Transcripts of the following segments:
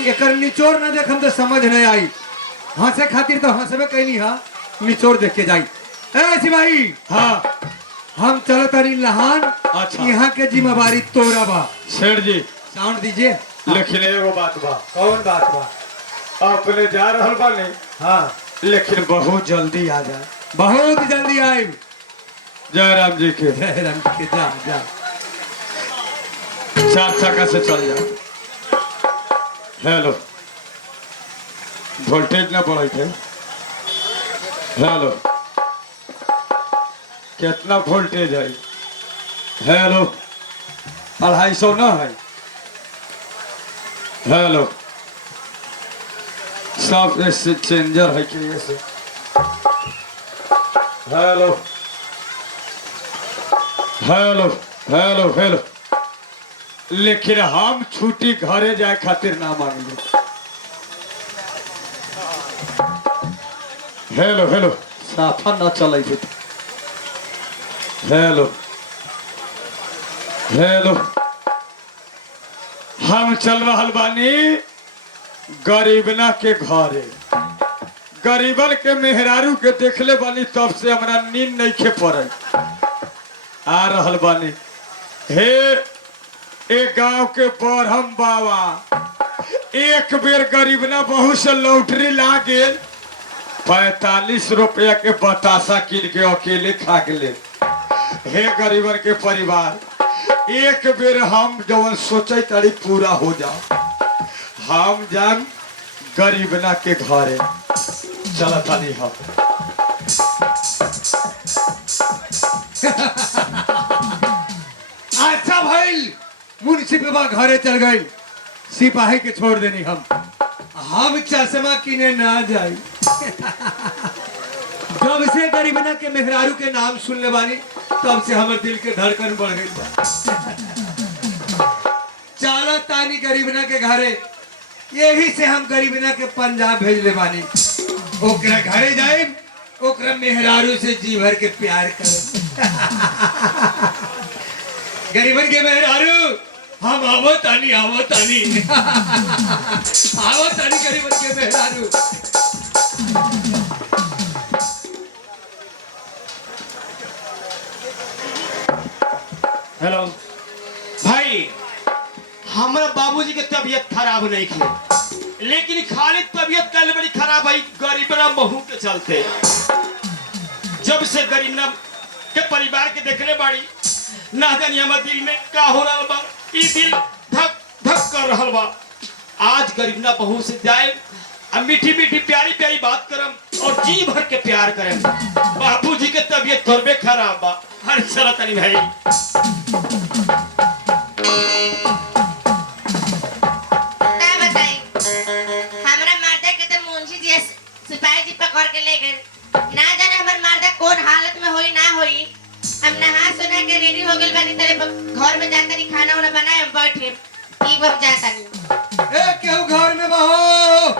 एकर निचोड़ ना देखम तो समझ नहीं आई। हंसे खातिर तो हंसबे कैली हा, निचोड़ देख के जाई। ए सिपाही, हाँ हम चलो तारी लहान। अच्छा। यहाँ के जिम्मेवारी तोरा बा। सेठ जी साउंड दीजिए। लेकिन एगो बात बा, कौन बात बा? अपने जा रहल बानी, हाँ, लेकिन बहुत जल्दी आ जाए। बहुत जल्दी आए। जय राम जी के। जय राम के। जा जा। 4 चक्का से चल जा। हेलो, वोल्टेज ना बढ़े थे। हेलो, कितना वोल्टेज है? हेलो, 250 ना है? हेलो, सब ऐसे चेंजर है कि ऐसे? हेलो हेलो हेलो हेलो, लेकिन हम छुट्टी घरे जाए खातिर ना मांगली। हेलो हेलो, साफा न चले थे। हेलो हेलो, हम चल रहल बानी गरीबना के घरे। गरीबन के मेहरारू के देखले बानी, तब से हमरा नींद नहीं खे पड़े। आ रहल बानी हे एक गांव के बरहम बाबा, एक बेर गरीबना बहू से लौटरी ला गेल, 45 रुपया के बतासा किन के अकेले खा गेले। हे गरीबन के परिवार, एक बेर हम जवन सोचे तारी पूरा हो जाओ। हम जान गरीबना के घरे चला तानी हम। अच्छा भाई, मुंशिपा घरे चल गई, सिपाही के छोड़ देनी। हम चश्मा किने ना जाई। जब से गरीबना के मेहरारू के नाम सुन ले बानी, तब से हमर दिल के धड़कन बढ़ गई बा। चलो तानी गरीबना के घरे। यही से हम गरीबना के पंजाब भेज ले बानी। ओकरा घरे जाए, ओकरा मेहरारू से जी भर के प्यार करे। गरीबन के मेहरारू, हम आवो तानी आवो तानी। आवो तानी गरीबन के मेहरारू। हेलो भाई, हमारा बाबूजी के तबीयत खराब नहीं थी, लेकिन खाली तबीयत कल बड़ी खराब है गरीबना बहू के चलते। जब से गरीबना के परिवार के देखले बाड़ी, ना जानी हमारे दिल में का हो रहा बा। ई दिल धक धक कर रहा बा। आज गरीबना बहू से जाए, अब मीठी मीठी प्यारी प्यारी बात करम और जी भर के प्यार करम। बाबूजी के तबीयत थोड़े खराब बा। हर चला तनी भाई। सिपाही जी पकड़ के ले गए। ना जाने हमार मर्दा कौन हालत में होई ना होई। हम नहा सुना के रेडी हो गइल बानी, तेरे घर में जाकर खाना वाना बनाए, हम बैठे एक बार जाता नहीं। ए केहू घर में बहो,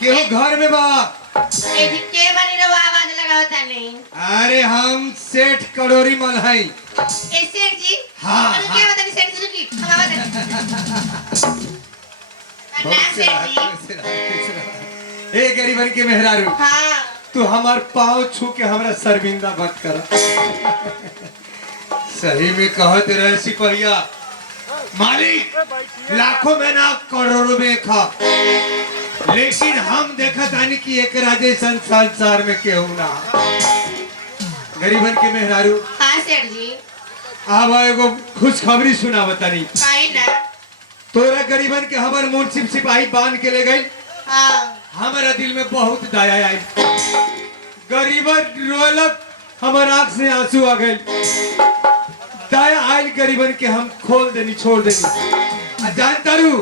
केहू घर में बा। ए जी के बनी रे, आवाज लगावता नहीं। अरे हम सेठ कड़ोरी मल है। ए सेठ जी, हाँ, हम क्या बतानी सेठ जी की? हम आवाज ना सेठ जी। ए गरीबन के मेहरारू, हाँ, तू हमार पाँव छू के हमरा शर्मिंदा मत कर। सही में कहत रहे सिपहिया, मालिक लाखों में ना करोड़ों में खा, लेकिन हम देखा तानी कि एक राजे संसार में केहू ना। गरीबन के मेहरारू, हाँ सेठ जी। अब एगो खुशखबरी सुना बतानी। काहे ना? तोरा गरीबन के हमार मुंशिप सिपाही बांध के ले गई। हाँ, हमारा दिल में बहुत दया आई। गरीबन रोलक, हमार आंख से आंसू आ गए। दया आयल गरीबन के हम खोल देनी, छोड़ देनी। जानता रू,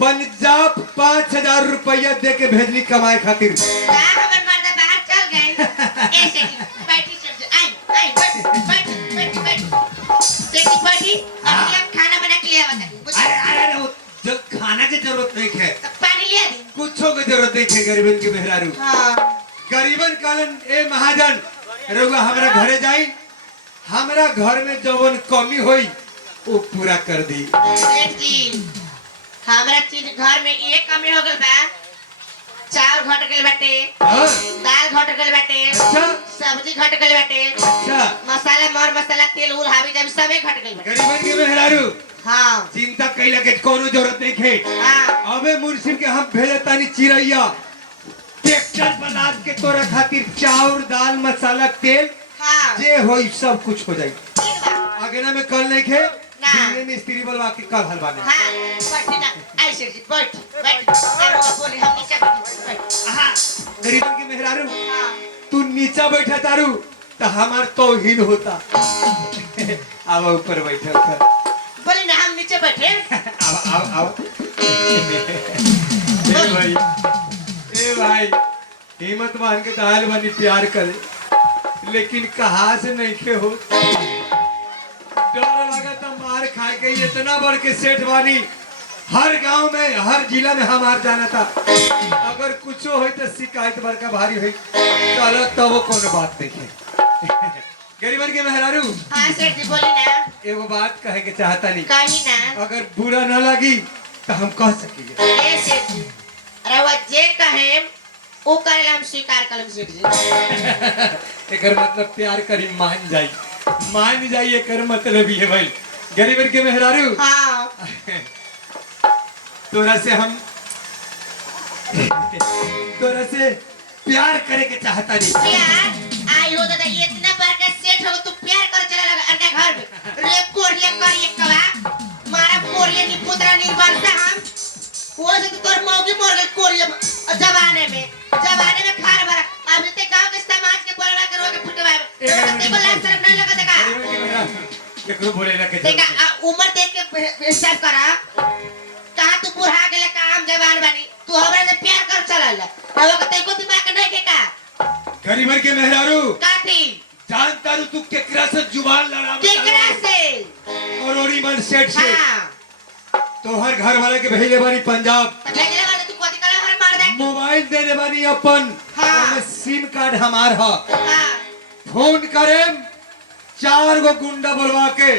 पंजाब 5000 रुपया दे के भेजली कमाए खातिर। हमार मर्दा बाहर चल गए। ए सेठ जी, बैठी सेठ जी, आई आई बैठ। सेठ जी बैठी, अभी हम खाना बना के ले आवा तानी। अरे जो खाना की जरूरत नहीं है, पानी लिया दी। कुछो की जरूरत नहीं है। गरीबन के मेहरारू, हाँ, गरीबन कालन ए महाजन रउआ हमरा घरे जाई, हमरा घर में जवन कमी होई वो पूरा कर दी। सेठ जी हमरा चीज घर में ये कमी हो गल बा। चावल घट गल बाटे, हाँ? दाल घट गल बाटे, अच्छा सब्जी घट गल बाटे, अच्छा। मसाला मर मसाला तेल उल हावी जाबी सबे घट गल बाटे। गरीबन के मेहरारू हाँ चिंता कैला के कोनो जरूरत नहीं खे। हाँ अबे मुर्शिद के हम भेजे तानी चिरैया ट्रैक्टर बना के तोरा खातिर चाउर दाल मसाला तेल हाँ जे होई सब कुछ हो जाई। ठीक बा। आगे ना में कल नहीं खे ना। दिल्ली मिस्त्री बोलवा के कल हलवाने। हाँ बैठ ना आई सेठ जी बैठ बैठ और वो बोले हम नीचे बैठ। हाँ गरीबन के मेहरारू हाँ तू नीचा बैठा तारू तो हमार तौहीन होता। अब ऊपर बैठे ऊपर। बोले ना हम नीचे बैठे। अब ए भाई हिम्मत मान के दाल बनी प्यार करे लेकिन कहा से नहीं खे हो। डर लगा तो मार खा के इतना बढ़ के सेठ बानी हर गांव में हर जिला में हमार जाना था। अगर कुछ हो तो शिकायत बड़का भारी हुई चलो तो वो कोनो बात नहीं है। गरीबन के मेहरारू हाँ सेठ जी बोली ना एगो बात कहे के चाहता नहीं कहीं ना अगर बुरा न लगी तो हम कह सकेंगे। ए सेठ जी अरे वो जे कहे वो करेला हम स्वीकार करम सेठ जी। एकर मतलब प्यार करी मान जाई एकर मतलब ये भाई गरीबन के मेहरारू हाँ तोरा से प्यार करे के चाहता नहीं। प्यार आई हो दादा ये इतना बार का सेठ हो तू प्यार कर चला लगा अंडा घर में रे कोरिया कर ये कवा मारा कोरिया नी पुत्रा निर्वाण से हम वो से तो तोर मौगी मर गई कोरिया जमाने में खार भरा अब ते गांव के समाज के बोलवा करवा के फुटवा तो ते को लाज शर्म नहीं लगा देखा केकरो बोले ना के देखा उम्र देख के हिसाब करा कहां तू बुढ़ा गेले काम जवान बानी तू हमरा से प्यार कर चलल अब ते को दिमाग नहीं के का गरीबन के मेहरारू काठी जानता रू तू केकरा से जुबान लड़ावे केकरा से करोड़ी मन सेठ से हां तो हर घर वाले के भेजे बानी पंजाब भेजले वाले तू कथि करे हर मार दे मोबाइल देने बानी अपन हाँ। सिम कार्ड हमार ह हां फोन करे 4 गो गुंडा बोलवा के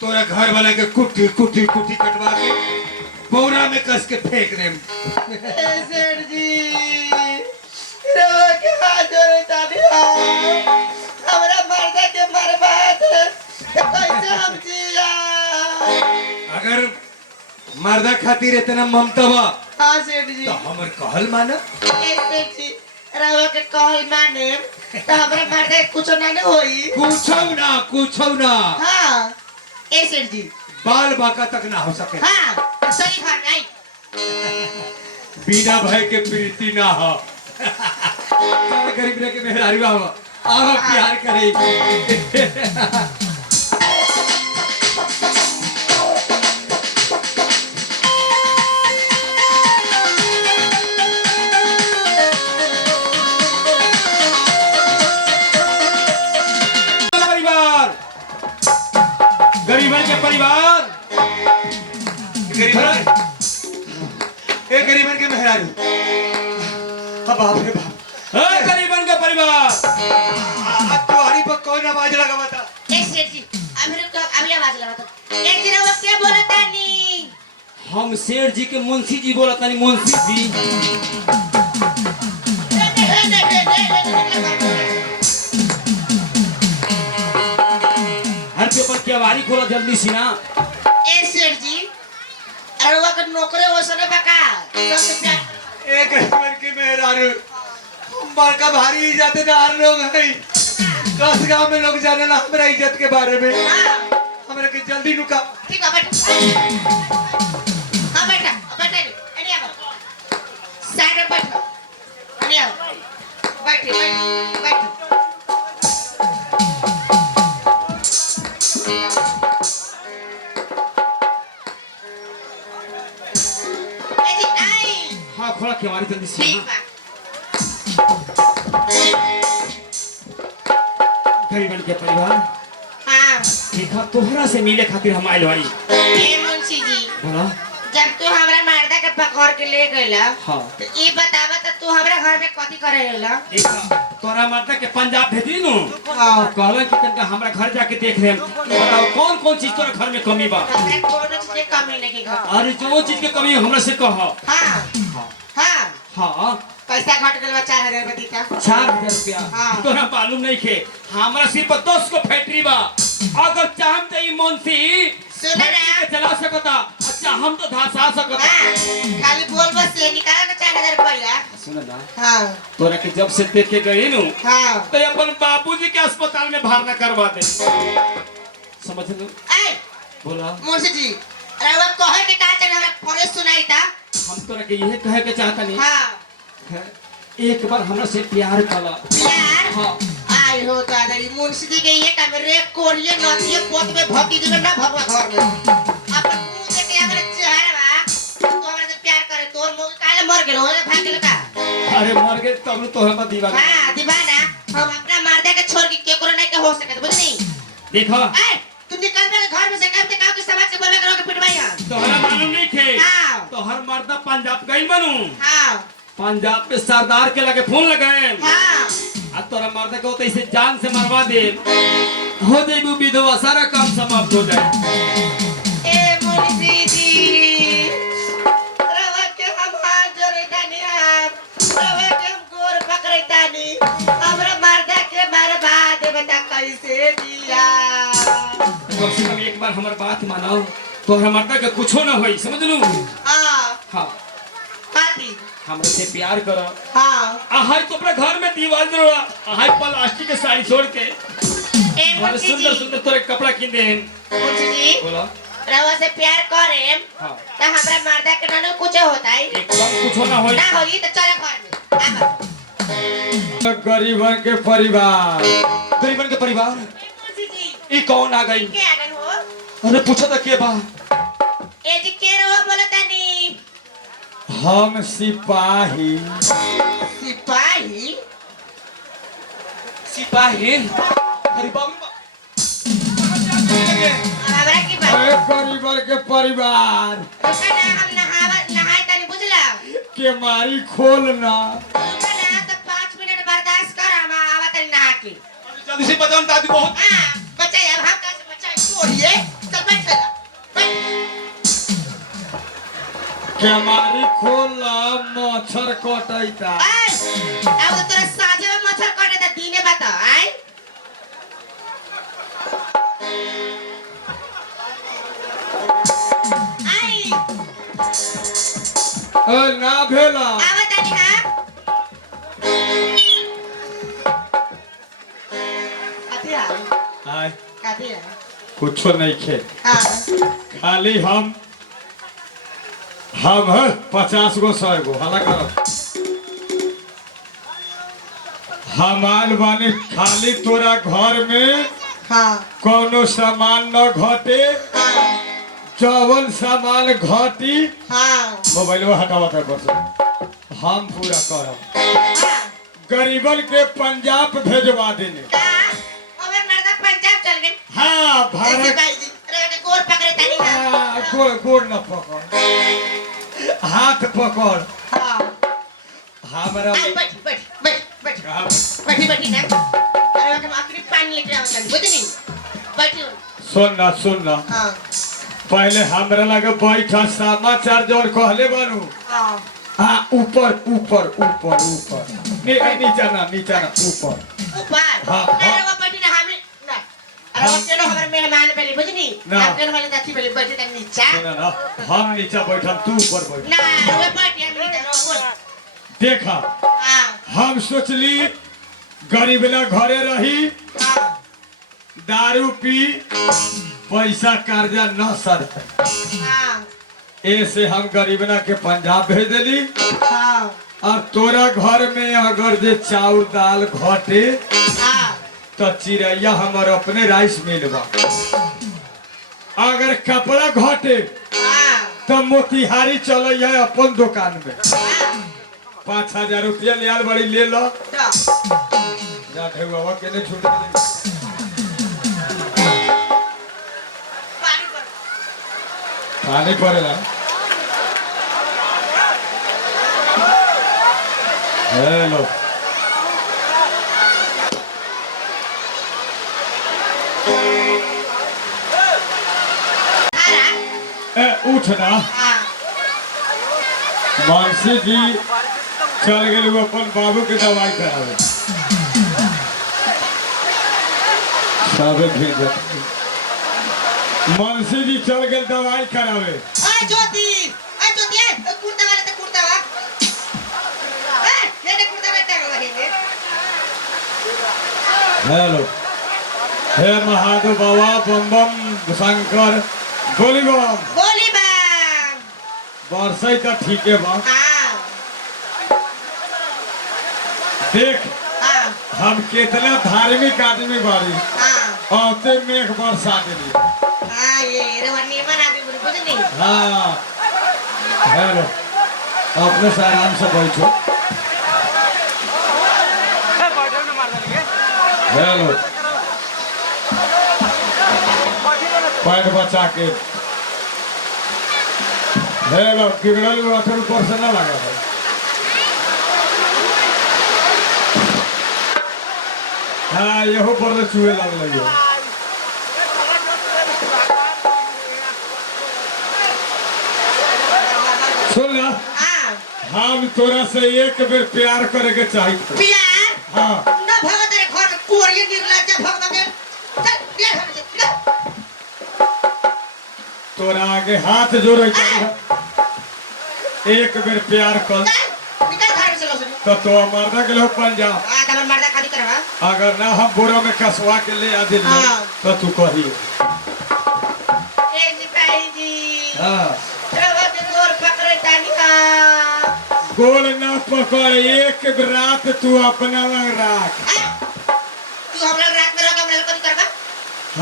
तोरा घर वाले के कुटी कटवा के बोरा में कस के फेंक देम। सेठ जी रो के हाथ जोड़े तानी हमरा मर्दा के बर्बाद कैसे हम जिया। अगर मर्दा खातिर इतना ममता बा हां सेठ जी तो हमर कहल माना। ए सेठ जी रवा के कहल माने तो हमरा मर्दा कुछ ना होई कुछो ना हां ए सेठ जी बाल बाका तक ना हो सके। हां सही बात नहीं बिना भय के प्रीति ना हो। चल गरीब रे के मेहरारू आवा प्यार करे। गरीबन के परिवार गरीबन के मेहरारू बाप रे बाप गरीबन के परिवार तुम्हारी पर कौन आवाज लगा बता। ए सेठ जी अभी आवाज लगा तो ए जी रवा के बोलता नी हम सेठ जी के मुंशी जी बोला तानी मुंशी जी हर पेपर की आवारी खोला जल्दी सी ना। ए सेठ जी अरवा के नौकरी हो सने बका सबसे प्यार एक गरीबन के मेहरारू बड़का भारी इज्जतदार लोग हैं 10 गांव में लोग जाने ला हमरा इज्जत के बारे में। हमरा के जल्दी नुका ठीक है बैठ हां बैठा एनी आ साइड में बैठ एनी आ बैठ ए जी आई हाँ खोला की आवारी जल्दी सी ठीक ना। बा गरीबन के परिवार हां देखा तोहरा से मिले खातिर हम आइल बानी। ए मुंशी जी बोला जब तू हमरा मर्दा के पकड़ के ले गइला हाँ तो ई बतावा त तू हमरा घर में कथी करे होला देखा तोरा मर्दा के पंजाब भेजी नु कहलन कि तनका हमरा घर जाके देख ले बताओ कौन कौन चीज तोरा घर में कमी बा हमरा कोनो चीज के कमी नहीं के घर अरे जो चीज के कमी है, हमरा से कह हां हां हाँ पैसा घट गइल बा 4000 रुपया दीता 4000 रुपया हाँ। तोरा मालूम नहीं खे हमरा सिर्फ 10 को फैक्ट्री बा अगर चाहम त ई मोनसी सुन ना फैक्ट्री के चला सकता अच्छा हम तो धसा सकता हाँ, खाली बोल बस ले निकाल ना 4000 रुपया सुन ना हां तोरा के जब से देख के गई नु हां तो अपन बाबूजी के अस्पताल में भरना करवा दे समझ लो ए बोला मुंशी जी अरे वो कहे के का चल हमरा फरे सुनाई था हम तोरा के यही कहे के चाहता नहीं हां एक बार हमरा से प्यार कला यार हाँ आई हो दादा ई मुंशी जी के ये काम रे कोरिए नथिए पोत में भक्ति जी में ना भगवा घर में अपन मुंह देख के हमरा चेहरा बा तू हमरा से प्यार करे तोर मुंह काले मर गेलो हो भाग गेलो का अरे मर गए तब तो हम दीवाना हां दीवाना हम अपना मार दे के छोड़ के केकरो नहीं के हो सकत बुझनी देखो ए तू निकल मेरे घर में से काम ते के समाज के बोलबे करो के पिटवाई हां तोहरा मालूम नहीं थे हां तोहर मर्दा पंजाब गई बनू हां पंजाब पे सरदार के लगे फोन लगाए हां आ तोरा मर्दा को तो इसे जान से मरवा दे हो जाइबू विधवा सारा काम समाप्त हो जाए ए मुंशी जी रवा के हम हाथ जोड़े तानी रवा के हम गोर पकड़े तानी हमरा मर्दा के मरवा दे बता कैसे दिया कम से कम एक बार हमार बात मानो तोहरा मर्दा के कुछो ना होई समझ लू हां हाँ पाती हमरे से प्यार करो हां आहाय तो अपने घर में दीवार जोड़ा आहाय प्लास्टिक के साड़ी छोड़ के ए बड़े मुंशी सुंदर जी सुंदर तोरे कपड़ा किन दे मुंशी जी बोला रवा से प्यार करे हाँ तो हमरा मर्दा के ना कुछ होता है एकदम कुछो ना होई ना होई तो चले घर में आ गरीबन के परिवार गरीबन के परिवार मुंशी जी ई कौन आ गई के आगन हो अरे पूछो तो के बा ए जी के रहो बोला तानी हम सिपाही सिपाही सिपाही अरे बाबू हमरा की बात अरे गरीबन के परिवार रुका ना हम नहाए तानी बुझला के मारी खोलना रुका ना तो 5 मिनट बर्दाश्त कर हम आवा तानी नहा के जल्दी से बताओ दादी बहुत हां बच्चा अब हम कैसे बच्चा छोड़िए चल बैठ जा के मारी खोलना मच्छर कटैता आई अब तो तेरा साजे में मच्छर काटे त दिने बता आई आई ना भेला आवा तानी हां काती आ आय काती आ कुछो नहीं खे हां खाली हम है 50 गो 100 गो हला करो हमाल बानी खाली तोरा घर में हां कोनो सामान न घटे जवन सामान घटी हां मोबाइल हटावा कर बस हम पूरा करब हां गरीबन के पंजाब भेजवा देने का अबे मर्दा पंजाब चल गए हाँ ऐसे भारत भाई जी अरे गोर पकड़े तानी हां गोड़ न पकड़ हाथ पकड़ हां हमारा आई बैठ बैठ बैठ बैठ कहाँ बैठी बैठी ना अरे हम आखिरी पानी लेके आओ चल बुझनी बैठी सुन ना हां पहले हमरा लगे बैठा समाचार जौन कहले बानू हां हाँ ऊपर ऊपर ऊपर ऊपर नीचा ना ऊपर ऊपर हाँ, अरे हाँ। वो बैठी ना हमें ना अरे वो चलो हमारे मेहमान पहले बुझनी ना। हम चलो वाले दाती पहले बैठे तक नीचा सुना ना हम नीचा बैठम तू ऊपर बैठ ना वो बैठी हम नीचा बोल देखा हां हम सोचली गरीब ना घरे रही हां दारू पी पैसा कर्जा न सर हां ऐसे हम गरीबना के पंजाब भेज देली हां और तोरा घर में अगर जे चाउर दाल घटे हां तो चिड़ैया हमार अपने राइस मिल बा अगर कपड़ा घटे हां तो मोतिहारी चल है अपन दुकान में 5,000 रुपया लियाल बड़ी ले लो जा ठेहुआ के ने छूट गई पानी पर पानी पड़ेला हेलो खारा उठ ना। हाँ मानसी जी चल गए वो अपन बाबू के दवाई करावे। साबे भेज मानसी जी चल गए दवाई करावे। ज्योति कुर्ता वाला तो कुर्ता वा ये कुर्ता बैठा हुआ है हेलो हे महादेव बाबा बम बम शंकर बोली बम बोली बाम बरसई तो ठीक है बा। हाँ देख हाँ हम कितना धार्मिक आदमी बारी हाँ औते मेघ बरसा देली। हाँ ये रवनी मना भी मुझे कुछ नहीं हाँ हेलो अपने से आराम से बैठो। हेलो पैर बचा के हेलो बिगड़ल हुआ फिर ऊपर से ना लगा है। हाँ यहो पर तो चूहे लग लगी हो। सुन ना हाँ हम तोरा से एक बेर प्यार करे के चाहिए। प्यार हाँ ना भगत तेरे घर में कोरिया निर्लज्ज भगत के चल प्यार हम चल तोरा आगे हाथ जोड़े एक बेर प्यार कर निकल घर से लो सुन तो मर्दा के लो पंजाब हाँ तब मर्दा खाली करवा अगर ना हम बोरा में कसवा के ले आ दिल हाँ। तो तू कही। ए सिपाही जी हाँ चलो के गोर पकड़े तानी हाँ गोल ना पकड़ एक रात तू अपना में राख। तू हमरा रात में रह के हमरा कभी करवा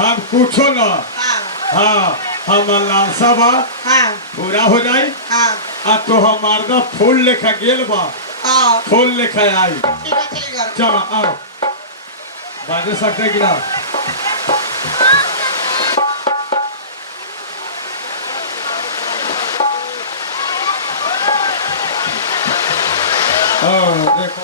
हम कुछो ना हाँ हाँ हम लालसा बा हाँ पूरा हो जाई हाँ आ तो हमारा फूल लेखा गेल बा हाँ फूल लेखा आई। ठीक है चल घर चलो आओ बाजे सकते कि ना। देखो